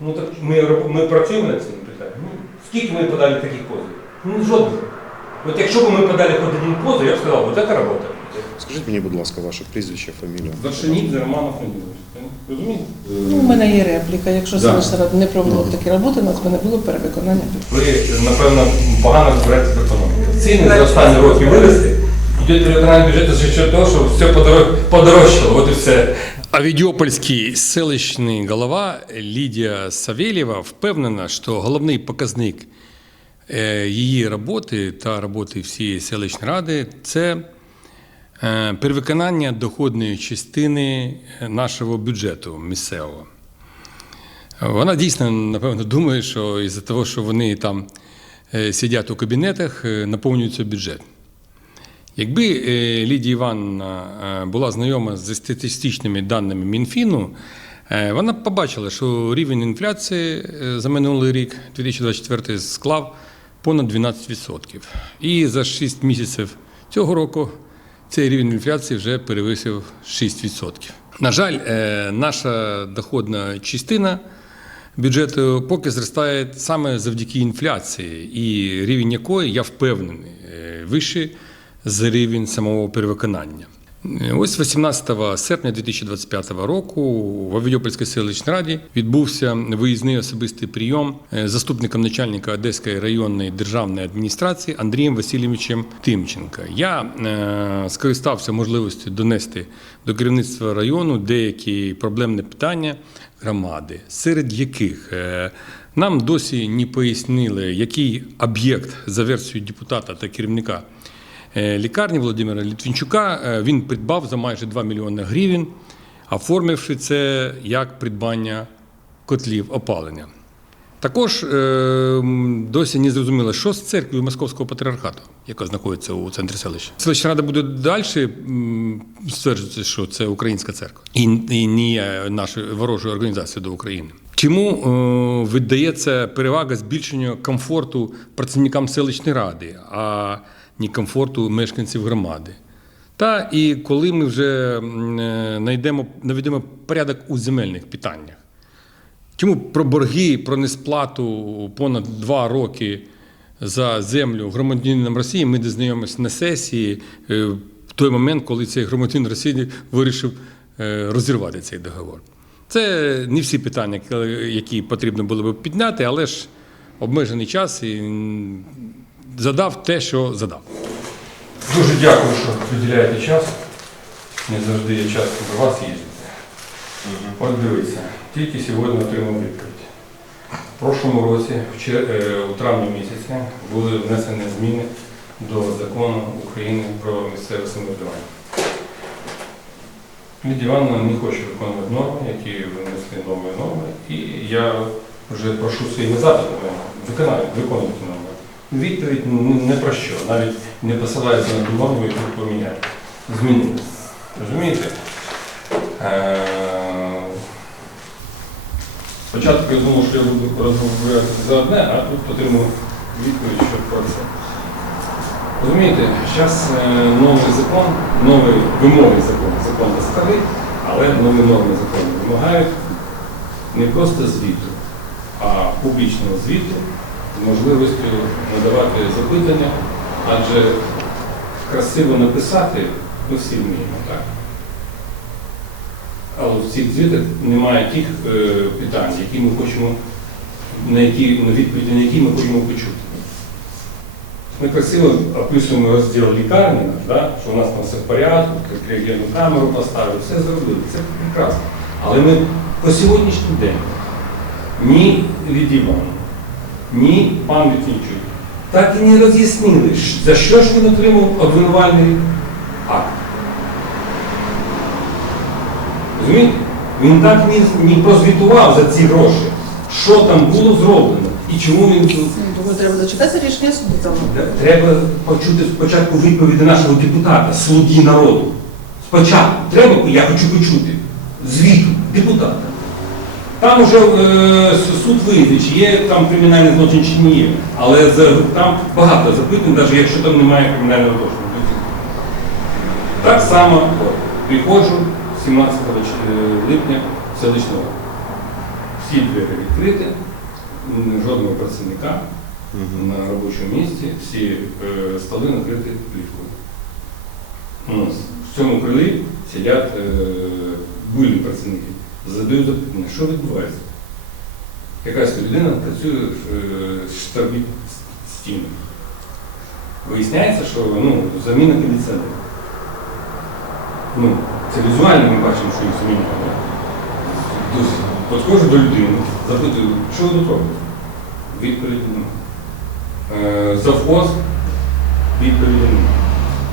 Ну так ми, ми працюємо над цим питанням. Ну, скільки ми подали таких позовів? Ну жодного. От якщо б ми подали хоч один позов, я б сказав, от це робота. Скажіть мені, будь ласка, ваше прізвище, фамілія. Вершинідзе Роман Афанідович. Розумієте? Ну, у мене є репліка. Якщо Да. рада не проводила такі роботи, у нас би не було перевиконання. Ви, напевно, погано розбираєтесь в економіці. Ціни за останні роки виросли. Йде територіальний бюджет за того, що все подоро- подорожчало, от і все. Авідіопольський селищний голова Лідія Савєлєва впевнена, що головний показник її роботи та роботи всієї селищної ради це е, перевиконання доходної частини е, нашого бюджету місцевого. Вона дійсно, напевно, думає, що із-за того, що вони там е, сидять у кабінетах, е, наповнюється бюджет. Якби е, Лідія Івановна е, була знайома з статистичними даними Мінфіну, е, вона б побачила, що рівень інфляції за минулий рік, 2024, склав понад 12%. І за 6 місяців цього року цей рівень інфляції вже перевисив 6%. На жаль, наша доходна частина бюджету поки зростає саме завдяки інфляції, і рівень якої, я впевнений, вищий за рівень самого перевиконання. Ось 18 серпня 2025 року в Авідіопольській селищній раді відбувся виїзний особистий прийом е, заступником начальника Одеської районної державної адміністрації Андрієм Васильовичем Тимченка. Я е, скористався можливістю донести до керівництва району деякі проблемні питання громади, серед яких е, нам досі не пояснили, який об'єкт за версією депутата та керівника лікарні Володимира Літвінчука е, він придбав за майже 2 мільйони гривень, оформивши це як придбання котлів опалення. Також е, досі не зрозуміло, що з церквою Московського патріархату, яка знаходиться у центрі селища. Селищна рада буде далі стверджувати, що це українська церква і, не є нашою ворожою організацією до України. Чому е, віддається перевага збільшенню комфорту працівникам селищної ради, а не комфорту мешканців громади? Та і коли ми вже е, знайдемо, наведемо порядок у земельних питаннях. Чому про борги, про несплату понад два роки за землю громадянином Росії ми дізнаємося на сесії е, в той момент, коли цей громадянин Росії вирішив е, розірвати цей договор? Це не всі питання, які потрібно було би підняти, але ж обмежений час і задав те, що задав. Дуже дякую, що приділяєте час. Не завжди є час до вас їздити. От дивіться, тільки сьогодні отримав відповідь. В прошлому році, в чер- е, у травні місяці, були внесені зміни до закону України про місцеве самоврядування. Лідія Івановна не хоче виконувати норми, які внесли нові норми, і я вже прошу своїми запитами виконувати норми. Відповідь н- не про що, навіть не посилається на ту яку поміняти. Змінилися. Розумієте? Е, Спочатку я думав, що я буду розмовляти за одне, а тут отримав відповідь, що про це. Розумієте, зараз новий закон, новий вимоги закон, закон старий, але нові норми закону вимагають не просто звіту, а публічного звіту можливістю надавати запитання, адже красиво написати ми всі вміємо, так? Але в цих звітах немає тих е, питань, які ми хочемо, на які, на відповіді на які ми хочемо почути. Ми красиво описуємо розділ лікарні, да, що у нас там все в порядку, криглену камеру поставили, все зробили, це прекрасно. Але ми по сьогоднішній день ні від Івана, ні пан Вітнічук так і не роз'яснили, за що ж він отримав обвинувальний акт. Розумієте? Він так не, не прозвітував за ці гроші, що там було зроблено і чому він тут. Думаю, треба дочекатися рішення суду там. Треба почути спочатку відповіді нашого депутата, слуги народу. Спочатку треба, я хочу почути звіту депутата. Там уже е, суд вийде, чи є там кримінальний злочин, чи ні. Але за, там багато запитань, навіть якщо там немає кримінального злочину. Так само приходжу 17 липня в селищну раду. всі двері відкриті, жодного працівника на робочому місці, всі е, столи накриті плівкою. У нас в цьому крилі сидять е, буйні працівники, задають запитання, що відбувається. Якась людина працює в штабі стіни. Виясняється, що ну, заміна кондиціонерів. Ну, це візуально ми бачимо, що їх змінює. Тобто, Підходжу до людини, запитую, що ви тут робите? Відповіді немає. Е, Завхоз відповіді немає.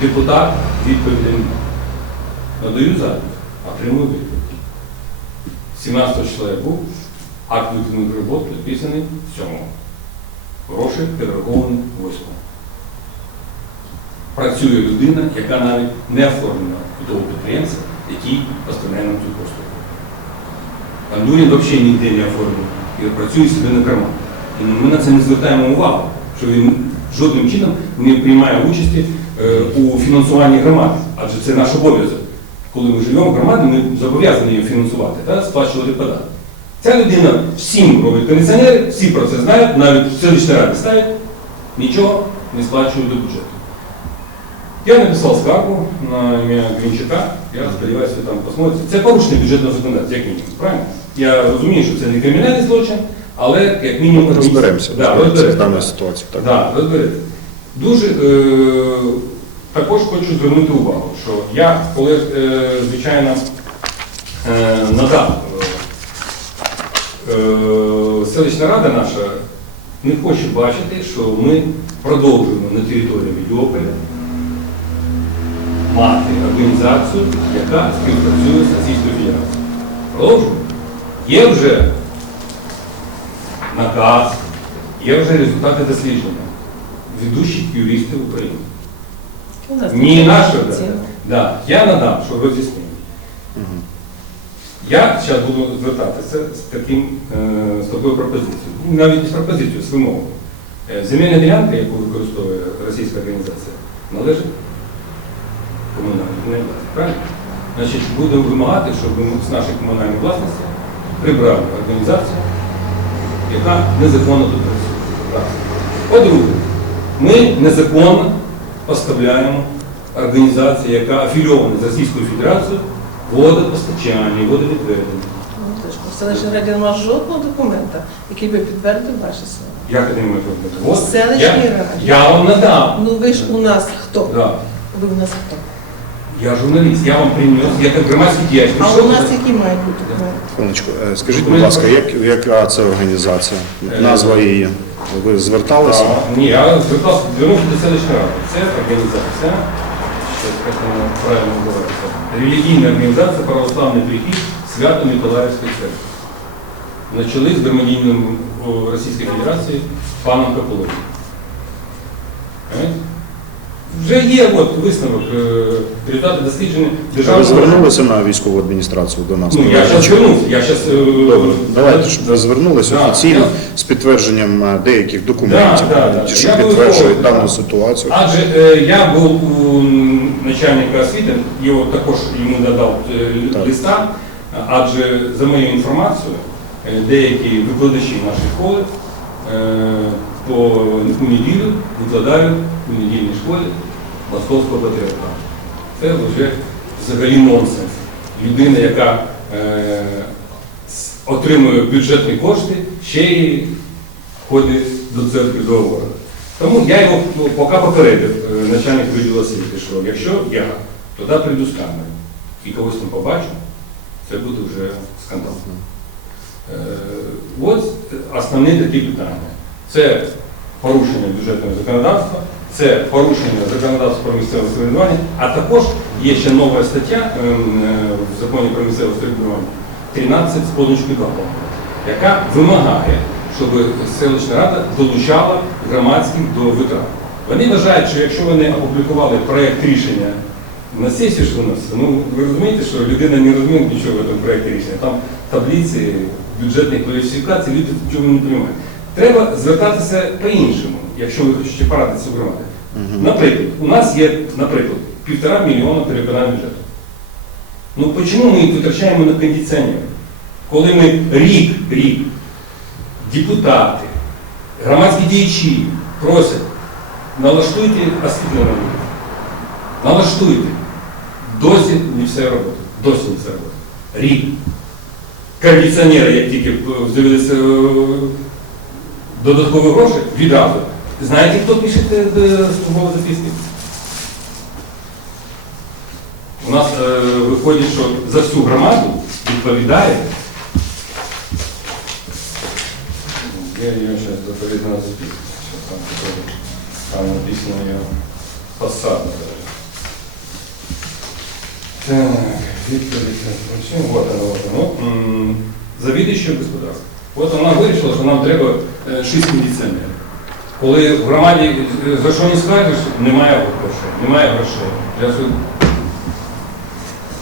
Депутат відповіді немає. Надаю запит, отримую відповідь. 17 числа був, акт виконаних робот підписаний 7. Гроші перераховані 8. Працює людина, яка навіть не оформлена до підприємця, який поставляє нам цю послугу. Андурін взагалі ніде не оформлений і працює себе на карман. І ми на це не звертаємо увагу, що він жодним чином не приймає участі е, у фінансуванні громади, адже це наш обов'язок. Коли ми живемо в громаді, ми зобов'язані її фінансувати та сплачувати податки. Ця людина всім робить кондиціонери, всі про це знають, навіть в селищній раді ставить, нічого не сплачують до бюджету. Я написав скаргу на ім'я Грінчука, я сподіваюся, ви там посмотрите. Це порушення бюджетного законодавства, як мінімум, правильно? Я розумію, що це не кримінальний злочин, але як мінімум... Розберемося, Да, розберемося розберемося. Да, розберете. Дуже е, також хочу звернути увагу, що я, коли, е, звичайно, е, надав е, селищна рада наша не хоче бачити, що ми продовжуємо на території Відьополя мати організацію, яка співпрацює з Російською Федерацією. Продовжуємо. Є вже наказ, є вже результати дослідження ведущих юристів України. Ні наша, да. я надам, що роз'яснив. Мгм. Я зараз буду звертатися з, таким, е, з такою пропозицією. Навіть не з пропозицією, з вимогою. Е, Земельна ділянка, яку використовує російська організація, належить комунальній власності. Правильно? Значить, будемо вимагати, щоб ми з нашої комунальної власності прибрали організацію, яка незаконно тут працює. По-друге, ми незаконно поставляємо організацію, яка афільована з Російською Федерацією, водопостачання, водовідведення. Селищній раді немає жодного документа, який би підтвердив ваші слова. Як не маю документа? Селищній раді. я вам надав. Ну ви ж у нас хто? Да. Ви у нас хто? Я журналіст, я вам принес, я як громадський діяч. А у нас які мають бути? Хвилиночку, е, скажіть, будь ласка, як, яка це організація? Е, Назва її? Ви зверталися? А, Ні, я звертався, звернувся до селищної ради. Це організація, що як вона правильно називається, релігійна організація православний прихід Свято Миколаївської церкви. На чолі з громадянином о, Російської Федерації паном Капуловим. Вже є от, висновок, е, результати дослідження Ви звернулися на військову адміністрацію до нас? Ну, я зараз звернувся, я зараз... Добре, давайте, щоб ви звернулися Да, офіційно я- з підтвердженням е, деяких документів, Да, да, да. що Я підтверджують дану да. ситуацію. Адже е, я був у начальника освіти, його також йому надав е, Так. листа, адже за моєю інформацією, е, деякі викладачі нашої школи е, по неділю викладають у недільній школі московського патріархату. Це вже взагалі нонсенс. Людина, яка е, отримує бюджетні кошти, ще й ходить до церкви до. Тому я його ну, поки попередив е, начальник відділу освіти, що якщо я туди прийду з камерою і когось там побачу, це буде вже скандал. Е, От основні такі питання. Це порушення бюджетного законодавства, це порушення законодавства про місцеве самоврядування, а також є ще нова стаття ем, е, в законі про місцеве самоврядування 13 з позначкою 2, яка вимагає, щоб селищна рада долучала громадських до витрат. Вони вважають, що якщо вони опублікували проєкт рішення на сесію ж виносили, ну ви розумієте, що людина не розуміє нічого в цьому проєкті рішення. Там таблиці бюджетних кваліфікацій, люди чому не розуміють. Треба звертатися по-іншому, якщо ви хочете порадитися в громаді. Наприклад, у нас є, наприклад, півтора мільйона переконань бюджету. Ну чому ми їх витрачаємо на кондиціонер? Коли ми рік, рік, депутати, громадські діячі просять, налаштуйте освітлення. Налаштуйте. Досі не все робота. Досі не все робота. Рік. Кондиціонери, як тільки е, з'явилися е, додаткові гроші, відразу. Знаєте, хто пише е, службові записки? У нас е, виходить, що за всю громаду відповідає. Я ее сейчас доповідна записка. Сейчас там, такое, там написано ее посадка. Так, Виктор Викторович, вот она, вот м, завідуючий господарства. От вона вирішила, що нам треба е, 6 кондиціонерів. Коли в громаді е, за що не скажеш, немає грошей. Немає грошей. Я кажу,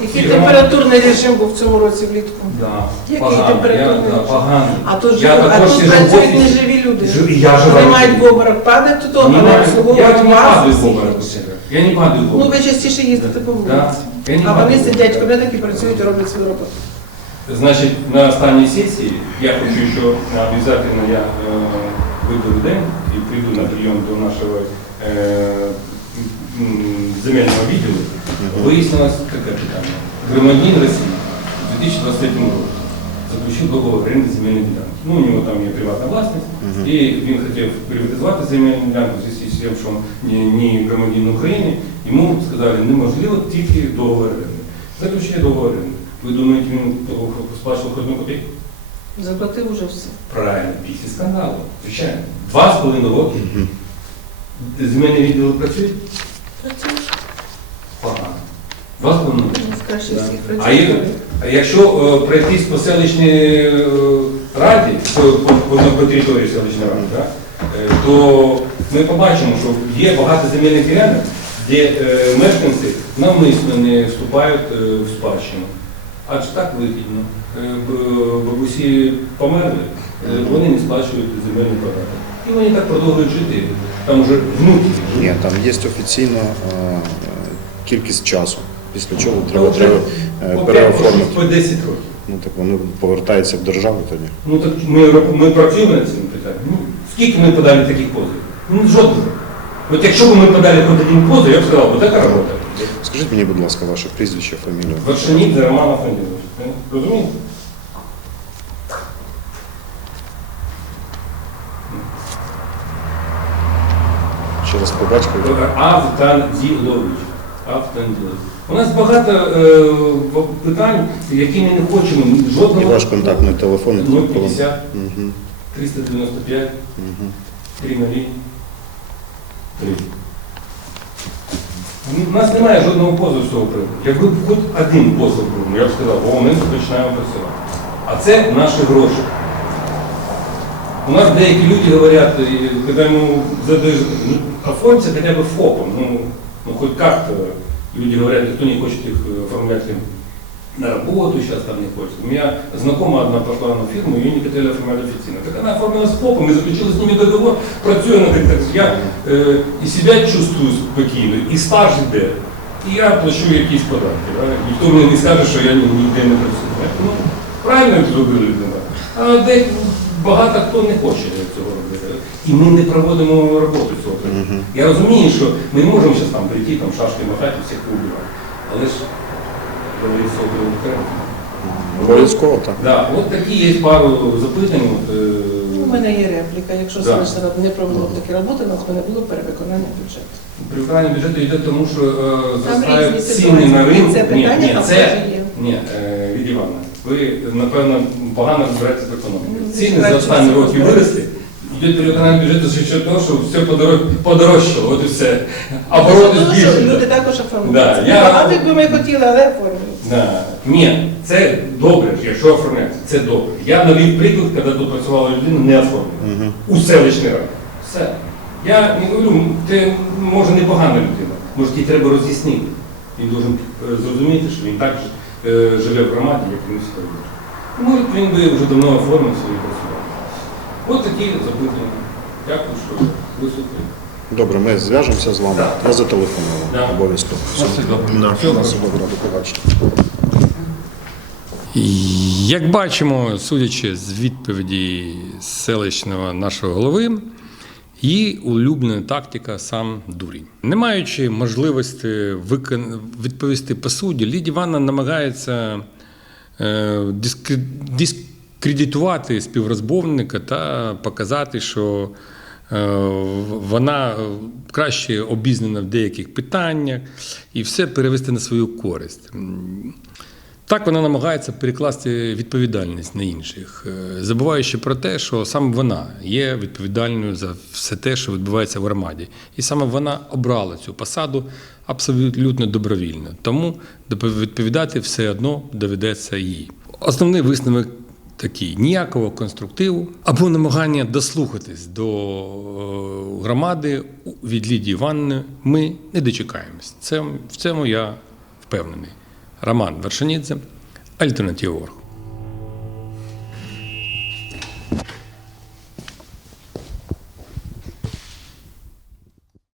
Який Ті температурний режим був в цьому році влітку? да, Який погано, я, да, режим? поганий. А тут, Я живу, а також тут в працюють офісі. неживі люди. Жив- і я живу. Вони мають в обморок падати тут, Не але маю- я обслуговують не вас. падаю в всіх обморок. інших. Я не падаю в Ну, ви частіше їздите по Да, вулиці. я не А падаю вони сидять в кабінетах і працюють і роблять свою роботу. Значить, на останній сесії я хочу, що обов'язково я е, вийду в день і прийду на прийом до нашого е, земельного відділу. Вияснилось таке питання. Громадянин Росії у 2023 році заключив договор оренди земельної ділянки. Ну, у нього там є приватна власність, і він хотів приватизувати земельну ділянку в зв'язку з тим, що не, громадянин України. Йому сказали, неможливо тільки договор оренди. Заключили договор оренди. Ви думаєте, він сплачував одну копійку? Заплатив уже все. Правильно, після скандалу. Звичайно. Два з половиною роки. Земельні відділи працюють? Працюєш? Погано. Два з половиною роки. З Да. всіх А, є- працює. а якщо е, пройтись по селищній е, раді, по, по, по, по території селищної ради, да, е, то ми побачимо, що є багато земельних ділянок, де е, мешканці навмисно не вступають е, в спадщину. Адже так вигідно. Е, Бабусі померли, е, вони не сплачують земельний податок. І вони так продовжують жити. Там вже внуки. Ні, там є офіційна е, кількість часу, після чого Ну, треба, вже треба по 5 переоформити. по 10 років. Ну так вони повертаються в державу тоді. Ну так ми, ми працюємо над цим питанням. Ну, скільки ми подали таких позовів? Ну, жодного. От якщо б ми подали хоч один позов, я б сказав, от це робота. Скажіть мені, будь ласка, ваше прізвище, фамілію. Вершинік за Романа Фанділович. Розумієте? Ще раз по батькові. Автанділович. Автанділович. У нас багато е, питань, які ми не хочемо І ваш контактний телефон. 050 Мгм, 395 мгм. 3 нулі 3. У нас немає жодного позову з цього приводу. Якби хоч один позов був, ну, я б сказав, о, ми починаємо працювати. А це наші гроші. У нас деякі люди говорять, коли йому задаєш, ну, оформься хотя бы ФОПом, ну, ну хоть как-то. Люди говорят, никто не хочет их э, оформлять им на работу, сейчас там не хочет. У меня знакомая одна пошла на фирму, ее не хотели оформлять официально. Так она оформила с ФОПом и заключила с ними договор, працює на так, я е, і себе чувствую спокійно, і стаж іде, і я плачу якісь податки. Да? Ніхто мені не скаже, що я ні- ніде не працюю. Ну, правильно зробили людина. А де багато хто не хоче цього робити. І ми не проводимо роботу цього. Я розумію, що ми не можемо зараз там прийти, там шашки махати, всіх убивати. Але ж Обов'язково так. Да, от такі є пару запитань. От, е, У мене є репліка. Якщо Да. селищна рада не проводила такі роботи, у нас би не було перевиконання бюджету. При виконанні бюджету йде тому, що е, зростають різні ціни на ситуації. ринку. Це ні, питання ні, там це, є. ні, е, Лідія Івановна, ви, напевно, погано розбираєтесь в економіці. Ну, Ціни за останні роки виросли. Йде перевиконання бюджету за счет того, що все подоро- подорожчало, от і все. Обороти Тому що збільшили. Люди також оформляють. Да, я- Багато якби ми хотіли, але оформлюють. Да. Ні, це добре, якщо оформляється, це добре. Я навів приклад, коли тут працювала людина, не оформлена. Мгм. У селищній раді. Все. Я не говорю, ти може непогана людина, може їй треба роз'яснити. Він должен е, зрозуміти, що він так е, живе в громаді, як і ми всі робимо. Він би вже давно оформив свої працювання. От такі запитання. Дякую, що вислухали. Добре, ми зв'яжемося з вами. Я зателефоную Да. обов'язково. Все добре. Все добре. до побачення. Як бачимо, судячи з відповіді селищного нашого голови, її улюблена тактика сам дурінь. Не маючи можливості викон... відповісти по суді, Лідія Івановна намагається е, дискредитувати співрозмовника та показати, що вона краще обізнана в деяких питаннях і все перевести на свою користь. Так вона намагається перекласти відповідальність на інших, е, забуваючи про те, що саме вона є відповідальною за все те, що відбувається в громаді. І саме вона обрала цю посаду абсолютно добровільно. Тому відповідати все одно доведеться їй. Основний висновок такий ніякого конструктиву або намагання дослухатись до е, громади від Лідії Іванни ми не дочекаємось. Це в цьому я впевнений. Роман Вершинідзе, Альтернатива.орг.